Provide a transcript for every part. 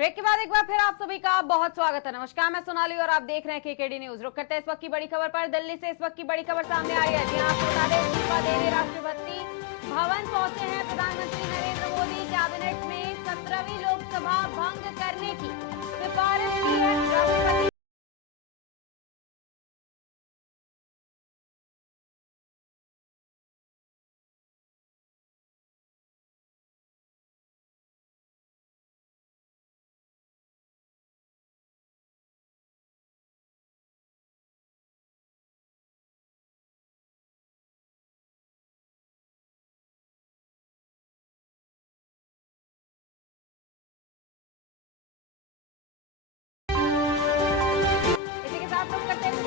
Break के बाद एक बार फिर आप सभी का बहुत स्वागत है। नमस्कार, मैं सोनाली और आप देख रहे हैं केकेडी न्यूज। रुक करते हैं इस वक्त की बड़ी खबर पर। दिल्ली से इस वक्त की बड़ी खबर सामने आई है। जी हां, आपको बता दें, इस्तीफा दे रहे राष्ट्रपति भवन पहुंचे हैं प्रधानमंत्री नरेंद्र मोदी। कैबिनेट में 17वीं लोकसभा भंग करने की सिफारिश की है राष्ट्रपति।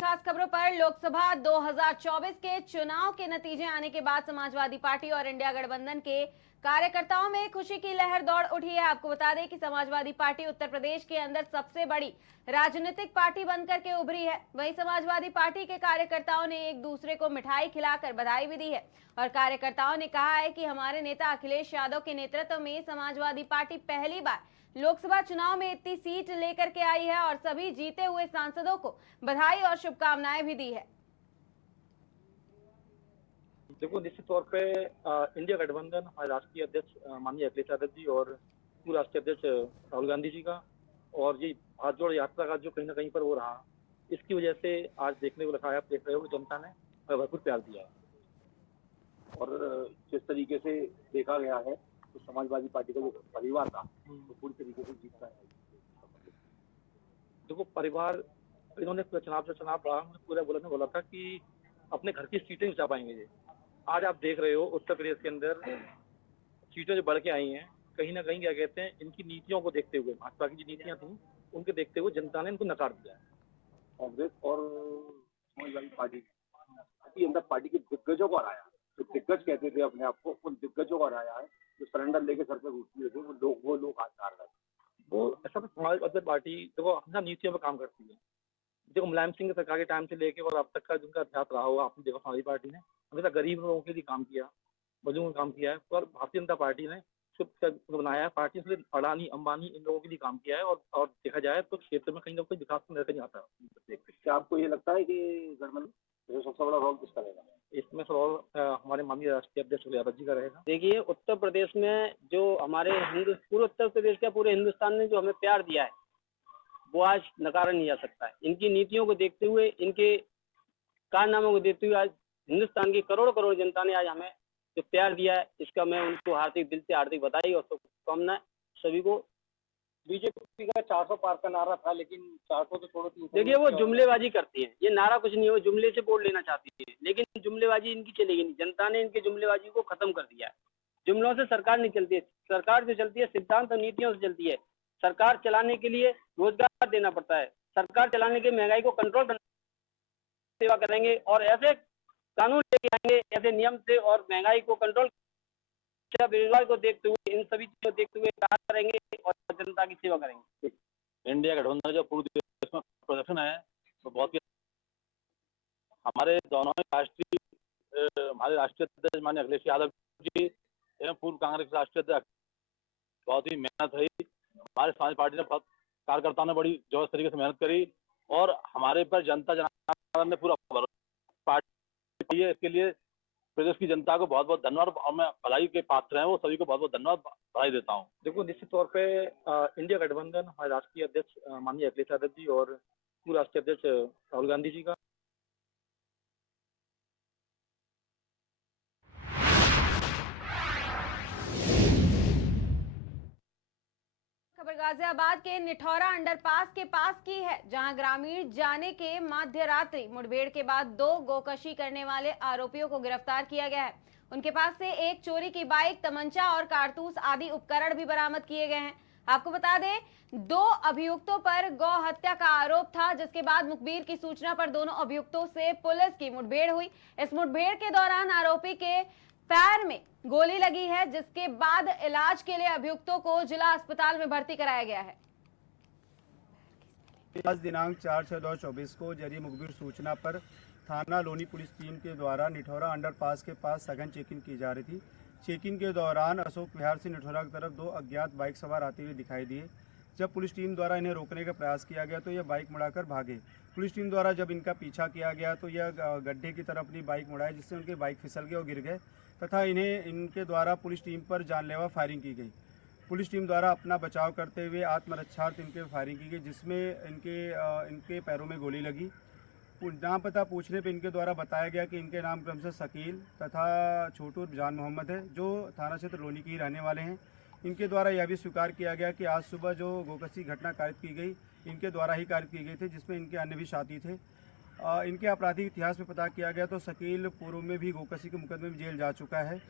खास खबरों पर। लोकसभा 2024 के चुनाव के नतीजे आने के बाद समाजवादी पार्टी और इंडिया गठबंधन के कार्यकर्ताओं में खुशी की लहर दौड़ उठी है। आपको बता दें कि समाजवादी पार्टी उत्तर प्रदेश के अंदर सबसे बड़ी राजनीतिक पार्टी बनकर के उभरी है। वहीं समाजवादी पार्टी के कार्यकर्ताओं ने एक दूसरे को मिठाई खिलाकर बधाई भी दी है और कार्यकर्ताओं ने कहा है कि हमारे नेता अखिलेश यादव के नेतृत्व में समाजवादी पार्टी पहली बार लोकसभा चुनाव में इतनी सीट लेकर के आई है और सभी जीते हुए सांसदों को बधाई और शुभकामनाएं भी दी है। देखो, निश्चित तौर पे इंडिया गठबंधन हमारे राष्ट्रीय अध्यक्ष माननीय अखिलेश यादव जी और पूर्व राष्ट्रीय अध्यक्ष राहुल गांधी जी का और ये हाथ जोड़ यात्रा का जो कहीं ना कहीं पर वो रहा, इसकी वजह से आज देखने को रखा है। आप देख रहे हो कि जनता ने भरपूर प्यार दिया है और जिस तरीके से देखा गया है तो समाजवादी पार्टी का जो परिवार था वो पूरी तरीके से जीतता है। देखो, परिवार इन्होंने चुनाव से चुनाव लड़ा, पूरा बोला था कि अपने घर की सीटें बचा पाएंगे। ये आज आप देख रहे हो उत्तर प्रदेश के अंदर सीटें जो बढ़ के आई हैं, कहीं ना कहीं क्या कहते हैं, इनकी नीतियों को देखते हुए, भाजपा की जो नीतियां थी उनके देखते हुए जनता ने इनको नकार दिया है। कांग्रेस और समाजवादी पार्टी अंदर पार्टी के दिग्गजों को हराया, जो दिग्गज कहते थे अपने आप को, उन दिग्गजों को हराया है। जो सरेंडर लेके सर पे घुसते थे वो लोग आज हार गए। वो ऐसा तो समाजवादी पार्टी देखो हमेशा नीतियों पर काम करती है। देखो, मुलायम सिंह सरकार के टाइम से लेके और अब तक का जिनका अभ्यास रहा होगा, आपने देखा समाजवादी पार्टी ने हमेशा गरीब लोगों के लिए काम किया, मजदूरों का काम किया है। और भारतीय जनता पार्टी ने बनाया है पार्टी से अडानी अंबानी इन लोगों के लिए काम किया है और देखा जाए तो क्षेत्र में कहीं ना कहीं विकास नजर नहीं आता। क्या आपको ये लगता है कि गठबंधन सबसे बड़ा रोल किसका रहेगा इसमें? रोल हमारे माननीय राष्ट्रीय अध्यक्ष यादव जी का रहेगा। देखिए, उत्तर प्रदेश में जो हमारे पूरे उत्तर प्रदेश का पूरे हिंदुस्तान ने जो हमें प्यार दिया है वो आज नकारा नहीं जा सकता है। इनकी नीतियों को देखते हुए, इनके कारनामों को देखते हुए आज हिंदुस्तान की करोड़ों करोड़ जनता ने आज हमें जो प्यार दिया है, इसका मैं उनको हार्दिक दिल से हार्दिक बधाई और शुभकामनाएं सभी को। बीजेपी का 400 पार का नारा था, लेकिन 400 तो छोड़ो 300। देखिए, वो जुमलेबाजी करती है, ये नारा कुछ नहीं है, वो जुमले से वोट लेना चाहती है, लेकिन जुमलेबाजी इनकी चलेगी नहीं। जनता ने इनके जुमलेबाजी को खत्म कर दिया है। जुमलों से सरकार नहीं चलती है, सरकार जो चलती है सिद्धांत और नीतियों से चलती है। सरकार चलाने के लिए रोजगार देना पड़ता है, सरकार चलाने के महंगाई को कंट्रोल करने सेवा करेंगे और ऐसे कानून लेके आएंगे, ऐसे नियम से और महंगाई को कंट्रोल, बेरोजगार को देखते हुए, इन सभी चीजों को देखते हुए काम करेंगे और जनता की सेवा करेंगे। इंडिया गठबंधन जो पूरे देश में प्रदर्शन है तो बहुत ही हमारे दोनों हमारे राष्ट्रीय अध्यक्ष माननीय अखिलेश यादव जी एवं पूर्व कांग्रेस राष्ट्रीय अध्यक्ष बहुत ही मेहनत रही। हमारे समाज पार्टी ने बहुत कार्यकर्ताओं ने बड़ी जोश तरीके से मेहनत करी और हमारे पर जनता जनार्दन ने पूरा पार्टी है। इसके लिए प्रदेश की जनता को बहुत बहुत धन्यवाद और मैं बधाई के पात्र हैं वो सभी को बहुत बहुत धन्यवाद बधाई देता हूँ। देखो, निश्चित तौर पे इंडिया गठबंधन हमारे राष्ट्रीय अध्यक्ष माननीय अखिलेश यादव जी और पूर्व राष्ट्रीय अध्यक्ष राहुल गांधी जी का खबर गाजियाबाद के निठौरा अंडरपास के पास की है, जहां ग्रामीण जाने के मध्य रात्रि मुठभेड़ के बाद 2 गोकशी करने वाले आरोपियों को गिरफ्तार किया गया है। उनके पास से एक चोरी की बाइक, तमंचा और कारतूस आदि उपकरण भी बरामद किए गए हैं। आपको बता दें, 2 अभियुक्तों पर गौ हत्या का आरोप था, जिसके बाद मुखबिर की सूचना पर दोनों अभियुक्तों से पुलिस की मुठभेड़ हुई। इस मुठभेड़ के दौरान आरोपी के पैर में गोली लगी है, जिसके बाद इलाज के लिए अभियुक्तों को जिला अस्पताल में भर्ती कराया गया है। आज दिनांक 4/6/2024 को जारी मुखबिर सूचना पर थाना लोनी पुलिस टीम के द्वारा निठौरा अंडरपास के पास सघन चेकिंग की जा रही थी। चेकिंग के दौरान अशोक विहार से निठौरा की तरफ 2 अज्ञात बाइक सवार आते हुए दिखाई दिए। जब पुलिस टीम द्वारा इन्हें रोकने का प्रयास किया गया तो यह बाइक मुड़ाकर भागे। पुलिस टीम द्वारा जब इनका पीछा किया गया तो यह गड्ढे की तरफ अपनी बाइक मुड़ाए, जिससे उनकी बाइक फिसल गई और गिर गए तथा इनके द्वारा पुलिस टीम पर जानलेवा फायरिंग की गई। पुलिस टीम द्वारा अपना बचाव करते हुए आत्मरक्षार्थ इनके फायरिंग की गई, जिसमें इनके पैरों में गोली लगी। नाम पता पूछने पर इनके द्वारा बताया गया कि इनके नाम क्रम से शकील तथा छोटू जान मोहम्मद है, जो थाना क्षेत्र लोनी के ही रहने वाले हैं। इनके द्वारा यह भी स्वीकार किया गया कि आज सुबह जो गोकशी घटना कारित की गई इनके द्वारा ही कारित की गई थी, जिसमें इनके अन्य भी साथी थे। इनके आपराधिक इतिहास में पता किया गया तो शकील पूर्व में भी गोकशी के मुकदमे में जेल जा चुका है।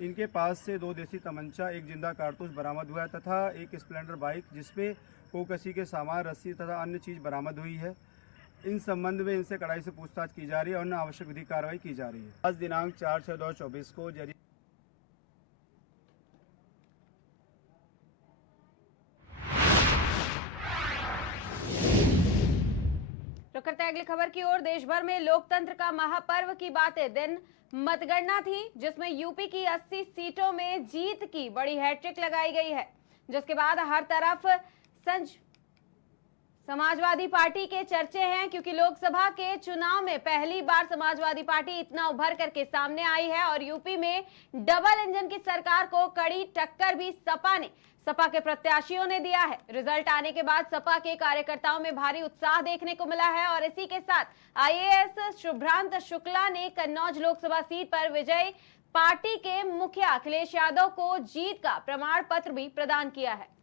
इनके पास से 2 देसी तमंचा, 1 जिंदा कारतूस बरामद हुआ है तथा 1 स्प्लेंडर बाइक जिसपे गोकशी के सामान, रस्सी तथा अन्य चीज़ बरामद हुई है। इन संबंध में इनसे कड़ाई से पूछताछ की जा रही है और अन्य आवश्यक विधिक कार्रवाई की जा रही है। आज दिनांक 4/6/2024 को जरी रुक करते हैं अगली खबर की ओर। देश भर में लोकतंत्र का महापर्व की बातें दिन मतगणना थी, जिसमें यूपी की 80 सीटों में जीत की बड़ी हैट्रिक लगाई गई है, जिसके बाद हर तरफ समाजवादी पार्टी के चर्चे हैं, क्योंकि लोकसभा के चुनाव में पहली बार समाजवादी पार्टी इतना उभर करके सामने आई है और यूपी में डबल इंजन की सरकार को कड़ी टक्कर भी सपा के प्रत्याशियों ने दिया है। रिजल्ट आने के बाद सपा के कार्यकर्ताओं में भारी उत्साह देखने को मिला है और इसी के साथ आईएएस शुभ्रांत शुक्ला ने कन्नौज लोकसभा सीट पर विजयी पार्टी के मुखिया अखिलेश यादव को जीत का प्रमाण पत्र भी प्रदान किया है।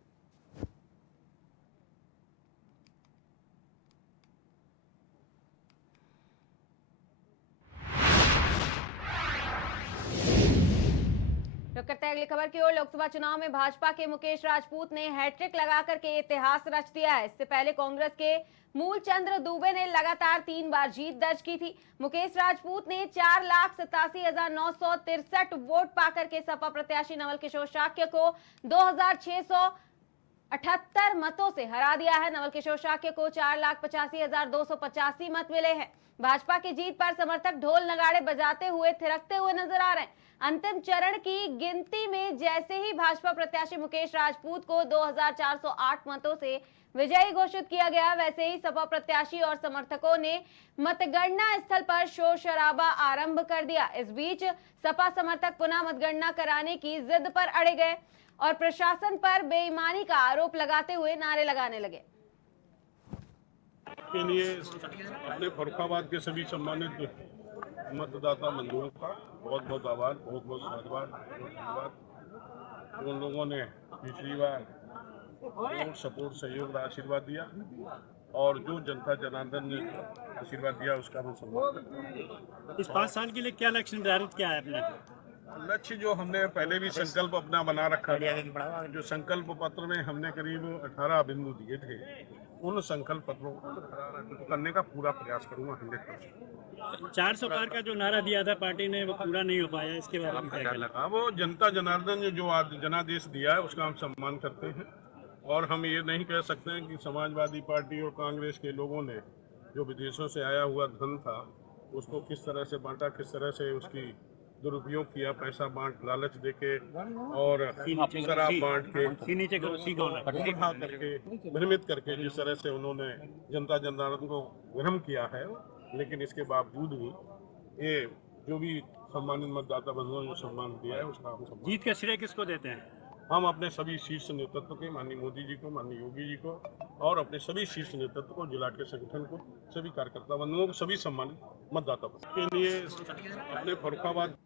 रुक करते हैं अगली खबर की ओर। लोकसभा चुनाव में भाजपा के मुकेश राजपूत ने हैट्रिक लगाकर के इतिहास रच दिया है। इससे पहले कांग्रेस के मूलचंद्र दुबे ने लगातार 3 बार जीत दर्ज की थी। मुकेश राजपूत ने 4,87,963 वोट पाकर के सपा प्रत्याशी नवल किशोर शाक्य को 2,678 मतों से हरा दिया है। नवल किशोर शाक्य को 4,85,285 मत मिले हैं। भाजपा की जीत पर समर्थक ढोल नगाड़े बजाते हुए थिरकते हुए नजर आ रहे हैं। अंतिम चरण की गिनती में जैसे ही भाजपा प्रत्याशी मुकेश राजपूत को 2,408 मतों से विजयी घोषित किया गया, वैसे ही सपा प्रत्याशी और समर्थकों ने मतगणना स्थल पर शोर शराबा आरंभ कर दिया। इस बीच सपा समर्थक पुनः मतगणना कराने की जिद पर अड़े गए और प्रशासन पर बेईमानी का आरोप लगाते हुए नारे लगाने लगे। के लिए अपने फरुखाबाद के सभी सम्मानित मतदाता बंधुओं का बहुत बहुत आभार, बहुत बहुत धन्यवाद। उन लोगों ने पिछली बार सपोर्ट, सहयोग, आशीर्वाद दिया और जो जनता जनार्दन ने आशीर्वाद दिया उसका मैं सम्मान करता हूँ। इस 5 साल के लिए क्या लक्ष्य निर्धारित किया है अपने? लक्ष्य जो हमने पहले भी संकल्प अपना बना रखा था, जो संकल्प पत्र में हमने करीब 18 बिंदु दिए थे, उन संकल्प पत्रों को करने का पूरा प्रयास करूंगा 100%। 400 पार का जो नारा दिया था पार्टी ने वो पूरा नहीं हो पाया, इसके बारे में क्या लगा? वो जनता जनार्दन ने जो जनादेश दिया है उसका हम सम्मान करते हैं और हम ये नहीं कह सकते हैं कि समाजवादी पार्टी और कांग्रेस के लोगों ने जो विदेशों से आया हुआ धन था उसको किस तरह से बांटा, किस तरह से उसकी दुरुपयोग किया, पैसा बांट, लालच देके और शराब बांट के उठा करके भ्रमित करके जिस तरह से उन्होंने जनता जनार्दन को भ्रम किया है, लेकिन इसके बावजूद भी ये जो भी सम्मानित मतदाता बंधुओं ने जो सम्मान दिया है उसका हम सम्मान। जीत का श्रेय किसको देते हैं? हम अपने सभी शीर्ष नेतृत्व के, माननीय मोदी जी को, माननीय योगी जी को और अपने सभी शीर्ष नेतृत्व को, जिला के संगठन को, सभी कार्यकर्ता बंधुओं को, सभी सम्मानित मतदाता के लिए अपने फरुखाबाद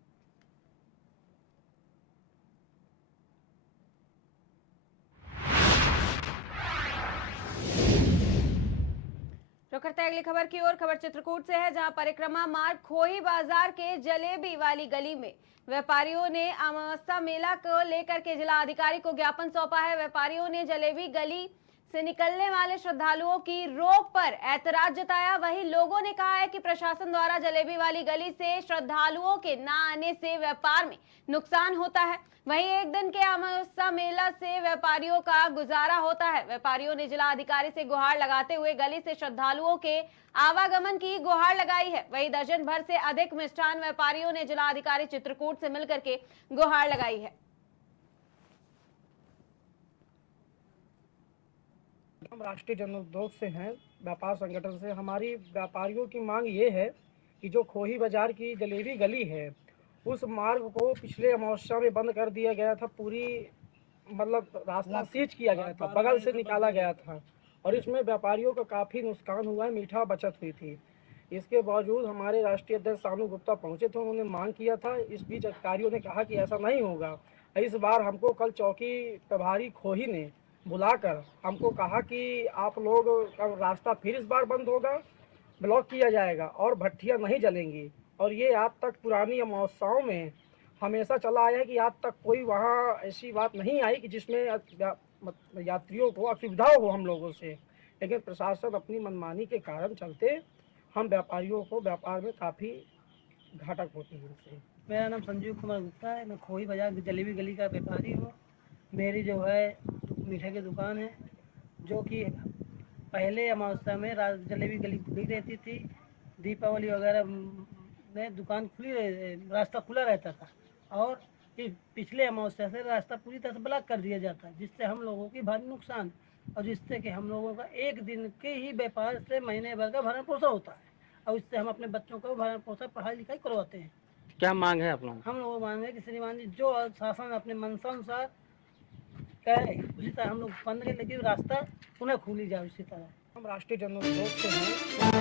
रुक करते हैं अगली खबर की ओर। खबर चित्रकूट से है, जहां परिक्रमा मार्ग खोही बाजार के जलेबी वाली गली में व्यापारियों ने अमावस्या मेला को लेकर के जिला अधिकारी को ज्ञापन सौंपा है। व्यापारियों ने जलेबी गली से निकलने वाले श्रद्धालुओं की रोक पर ऐतराज जताया। वहीं लोगों ने कहा है कि प्रशासन द्वारा जलेबी वाली गली से श्रद्धालुओं के न आने से व्यापार में नुकसान होता है। वहीं एक दिन के अमावस्या मेला से व्यापारियों का गुजारा होता है। व्यापारियों ने जिला अधिकारी से गुहार लगाते हुए गली से श्रद्धालुओं के आवागमन की गुहार लगाई है। वहीं दर्जन भर से अधिक मिष्ठान व्यापारियों ने जिला अधिकारी चित्रकूट से मिलकर के गुहार लगाई है। हम राष्ट्रीय जनोद्योग से हैं, व्यापार संगठन से। हमारी व्यापारियों की मांग ये है कि जो खोही बाजार की जलेबी गली है, उस मार्ग को पिछले अमावस्या में बंद कर दिया गया था। पूरी मतलब रास्ता सीज किया गया था, बगल से निकाला गया था और इसमें व्यापारियों का काफ़ी नुकसान हुआ है, मीठा बचत हुई थी। इसके बावजूद हमारे राष्ट्रीय अध्यक्ष सानू गुप्ता पहुंचे थे, उन्होंने मांग किया था। इस बीच अधिकारियों ने कहा कि ऐसा नहीं होगा। इस बार हमको कल चौकी प्रभारी खोही ने बुलाकर हमको कहा कि आप लोग का रास्ता फिर इस बार बंद होगा, ब्लॉक किया जाएगा और भट्टियाँ नहीं जलेंगी। और ये आज तक पुरानी अमावस्याओं में हमेशा चला आया है कि आज तक कोई वहाँ ऐसी बात नहीं आई कि जिसमें यात्रियों को असुविधा हो हम लोगों से। लेकिन प्रशासन अपनी मनमानी के कारण चलते हम व्यापारियों को व्यापार में काफ़ी घातक होती है इनसे। मेरा नाम संजीव कुमार गुप्ता है, मैं खोही बाजार जलेबी गली का व्यापारी हूँ। मेरी जो है मीठे की दुकान है, जो कि पहले अमावस्या में जलेबी गली खुली रहती थी। दीपावली वगैरह में दुकान रास्ता खुला रहता था और पिछले अमावस्या से रास्ता पूरी तरह से ब्लॉक कर दिया जाता है, जिससे हम लोगों की भारी नुकसान और जिससे कि हम लोगों का एक दिन के ही व्यापार से महीने भर का भरण पोषण होता है और इससे हम अपने बच्चों को भरण पोषण पढ़ाई लिखाई करवाते हैं। क्या मांग है आप लोगों हम लोग मांग है कि श्रीमान जी जो शासन अपने मनसानुसार कहे उसी तरह हम लोग बंद करें, लेकिन रास्ता पुनः खुली जाए उसी तरह। हम राष्ट्रीय जनोद्योग से हैं।